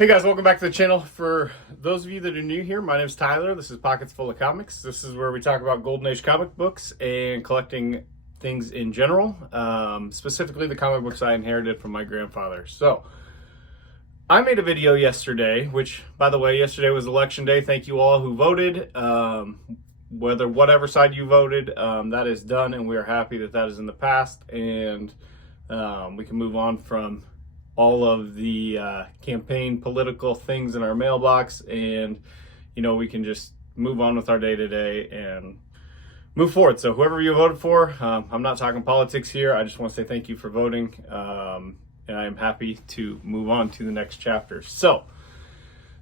Hey guys, welcome back to the channel. For those of you that are new here, my name is Tyler. This is Pockets Full of Comics. This is where we talk about Golden Age comic books and collecting things in general, specifically the comic books I inherited from my grandfather. So, I made a video yesterday, which, by the way, yesterday was election day. Thank you all who voted. Whatever side you voted, that is done, and we are happy that that is in the past, and we can move on from all of the campaign political things in our mailbox, and we can just move on with our day-to-day and move forward. So whoever you voted for, I'm not talking politics here. I just want to say thank you for voting, and I am happy to move on to the next chapter. So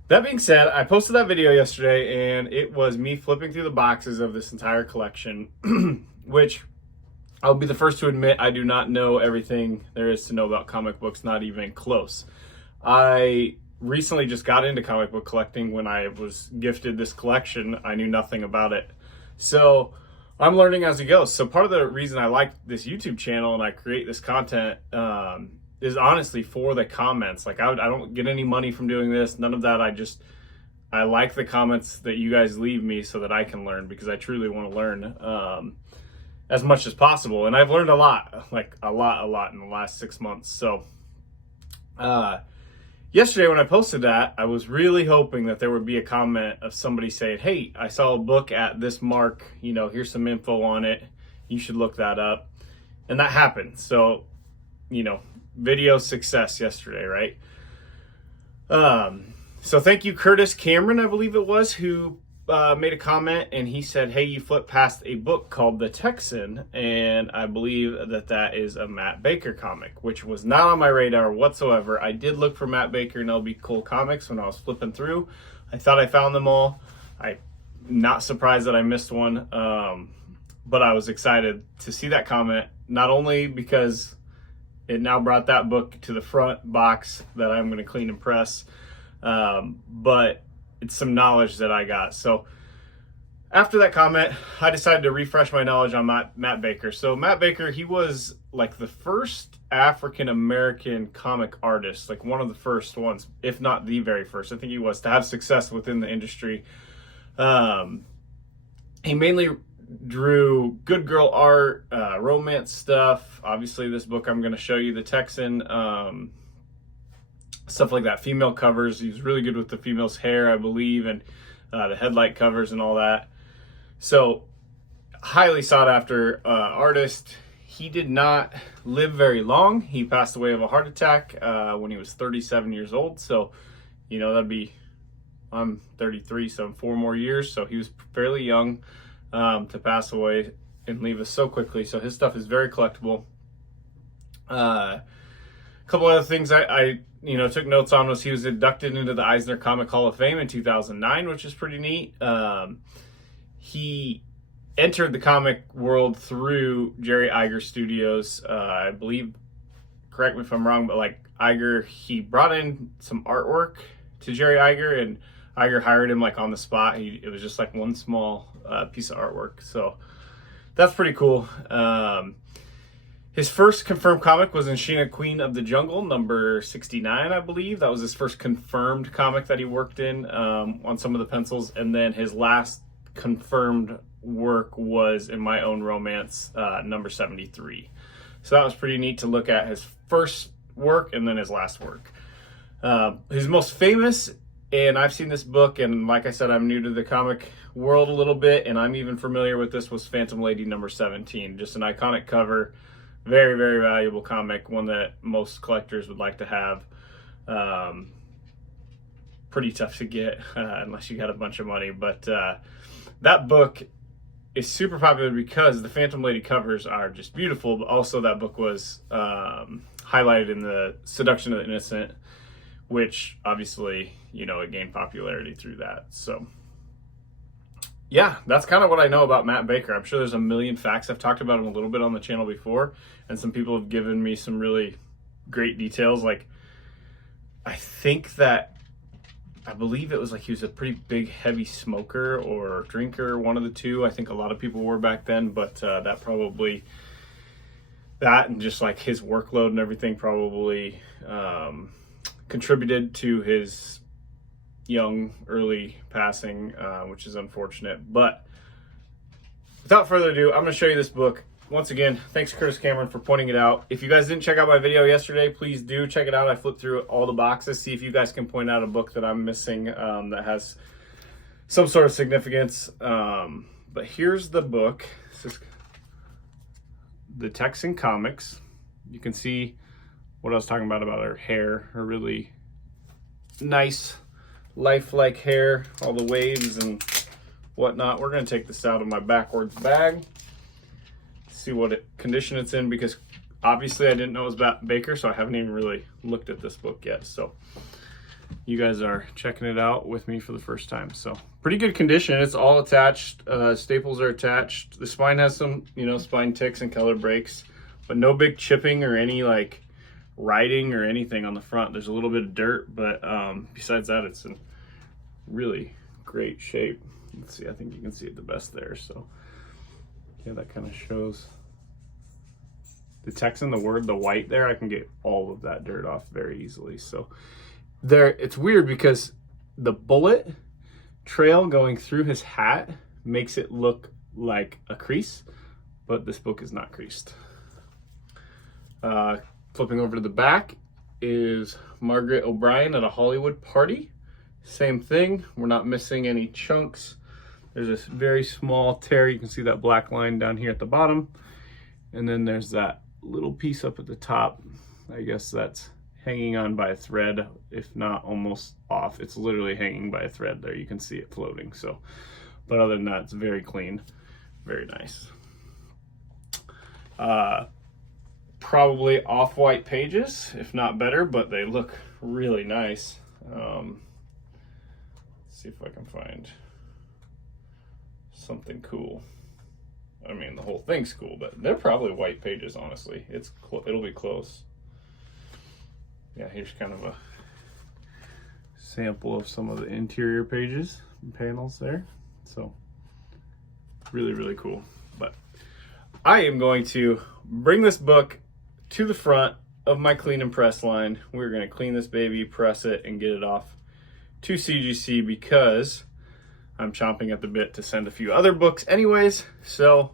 that being said, I posted that video yesterday, and it was me flipping through the boxes of this entire collection, which I'll be the first to admit I do not know everything there is to know about comic books, not even close. I recently just got into comic book collecting. When I was gifted this collection, I knew nothing about it. So I'm learning as it goes. So part of the reason I like this YouTube channel and I create this content is honestly for the comments. Like I don't get any money from doing this, none of that. I like the comments that you guys leave me so that I can learn, because I truly want to learn as much as possible. And I've learned a lot, like a lot in the last 6 months. So yesterday when I posted that, I was really hoping that there would be a comment of somebody saying, hey, I saw a book at this mark, here's some info on it, you should look that up. And that happened. So, video success yesterday, right? So thank you, Curtis Cameron, I believe it was, who made a comment, and he said, hey, you flipped past a book called The Texan, and I believe that is a Matt Baker comic, which was not on my radar whatsoever. I did look for Matt Baker and LB Cole comics when I was flipping through. I thought I found them all. I'm not surprised that I missed one, but I was excited to see that comment, not only because it now brought that book to the front box that I'm going to clean and press, but it's some knowledge that I got. So after that comment, I decided to refresh my knowledge on Matt Baker. So Matt Baker, he was like the first African-American comic artist, like one of the first ones, if not the very first. I think he was, to have success within the industry. He mainly drew good girl art, romance stuff. Obviously this book I'm going to show you, The Texan, stuff like that, female covers. He was really good with the female's hair, I believe, and the headlight covers and all that. So highly sought after artist. He did not live very long. He passed away of a heart attack when he was 37 years old. So, I'm 33, so 4 more years. So he was fairly young to pass away and leave us so quickly. So his stuff is very collectible. A couple other things I took notes on was he was inducted into the Eisner Comic Hall of Fame in 2009, which is pretty neat. He entered the comic world through Jerry Iger Studios. I believe, correct me if I'm wrong, but like Iger, he brought in some artwork to Jerry Iger, and Iger hired him like on the spot. It was just like one small piece of artwork. So that's pretty cool. His first confirmed comic was in Sheena, Queen of the Jungle, number 69, I believe. That was his first confirmed comic that he worked in on some of the pencils. And then his last confirmed work was in My Own Romance, number 73. So that was pretty neat to look at his first work and then his last work. His most famous, and I've seen this book, and like I said, I'm new to the comic world a little bit, and I'm even familiar with this, was Phantom Lady number 17. Just an iconic cover. Very, very valuable comic, one that most collectors would like to have. Pretty tough to get unless you got a bunch of money. But that book is super popular because the Phantom Lady covers are just beautiful, but also that book was highlighted in the Seduction of the Innocent, which obviously, it gained popularity through that. So yeah, that's kind of what I know about Matt Baker. I'm sure there's a million facts. I've talked about him a little bit on the channel before, and some people have given me some really great details. Like, I believe it was like he was a pretty big, heavy smoker or drinker, one of the two. I think a lot of people were back then, but that and just like his workload and everything probably contributed to his young, early passing, which is unfortunate. But without further ado, I'm going to show you this book. Once again, thanks Chris Cameron for pointing it out. If you guys didn't check out my video yesterday, please do check it out. I flipped through all the boxes, see if you guys can point out a book that I'm missing that has some sort of significance. But here's the book. This is the Texan comics. You can see what I was talking about her hair, her really nice, lifelike hair, all the waves and whatnot. We're going to take this out of my backwards bag, see what condition it's in, because obviously I didn't know it was about Baker, so I haven't even really looked at this book yet. So you guys are checking it out with me for the first time. So pretty good condition. It's all attached. Staples are attached. The spine has some, spine ticks and color breaks, but no big chipping or any like writing or anything on the front. There's a little bit of dirt, but besides that, it's in really great shape. Let's see, I think you can see it the best there. So yeah, that kind of shows the Texan, the white there. I can get all of that dirt off very easily. So there, it's weird because the bullet trail going through his hat makes it look like a crease, but this book is not creased. Flipping over to the back is Margaret O'Brien at a Hollywood party. Same thing, we're not missing any chunks. There's this very small tear. You can see that black line down here at the bottom. And then there's that little piece up at the top. I guess that's hanging on by a thread, if not almost off. It's literally hanging by a thread there. You can see it floating. So, but other than that, it's very clean, very nice. Probably off-white pages, if not better, but they look really nice. Let's see if I can find something cool. I mean, the whole thing's cool, but they're probably white pages, honestly. It'll be close. Yeah, here's kind of a sample of some of the interior pages and panels there. So really, really cool. But I am going to bring this book to the front of my clean and press line. We're going to clean this baby, press it, and get it off to CGC because I'm chomping at the bit to send a few other books anyways. So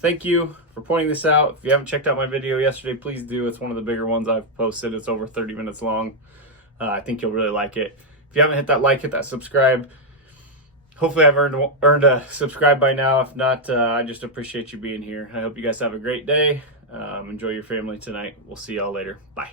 thank you for pointing this out. If you haven't checked out my video yesterday, please do. It's one of the bigger ones I've posted. It's over 30 minutes long. I think you'll really like it. If you haven't hit that like, hit that subscribe. Hopefully I've earned a subscribe by now. If not, I just appreciate you being here. I hope you guys have a great day. Enjoy your family tonight. We'll see y'all later. Bye.